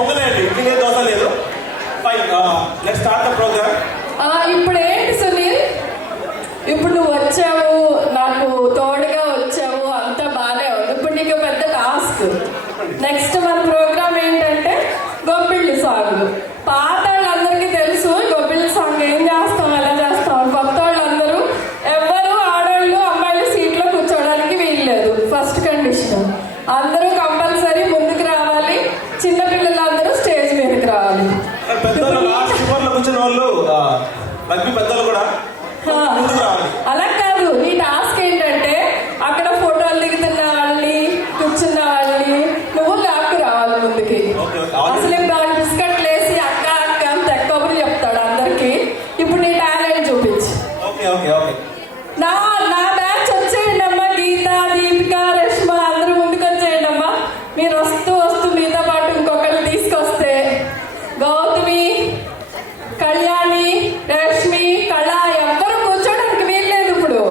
పొంగలేండి, ఇడ్లీ దోశ లేదు. Fine, let's start the programme. ఇప్పుడు ఏంటి సునీల్, ఇప్పుడు నువ్వు వచ్చావు, నాకు తోడుగా వచ్చావు, అంతా బాగానే ఉంది. ఇప్పుడు నీకు పెద్ద టాస్క్. నెక్స్ట్ మన ప్రోగ్రామ్ ఏంటంటే గొబ్బిళ్ళు సాంగ్. పాత వాళ్ళందరికీ తెలుసు గొబ్బిళ్ళ సాంగ్ ఏం చేస్తాం, ఎలా చేస్తాం. కొత్త వాళ్ళందరూ ఎవరు ఆడవాళ్ళు అమ్మాయిలు సీట్లో కూర్చోవడానికి వీల్లేదు. ఫస్ట్ కండిషన్, అందరూ కంపల్సరీ ముందుకు రావాలి. చిన్నపిల్లలందరూ స్టేజ్ మీదకి రావాలి. పెద్దలు లాస్ట్ చివర్లో కూర్చున్న వాళ్ళు, రగ్బీ పెద్దలు కూడా ముందుకు రావాలి. అలా కాదు, నీ టాస్క్ ఏంటంటే అక్కడ ఫోటోలు దిగుతున్న వాళ్ళని, కూర్చున్న వాళ్ళని నువ్వు లాక్కు రావాలి ముందుకి. అసలే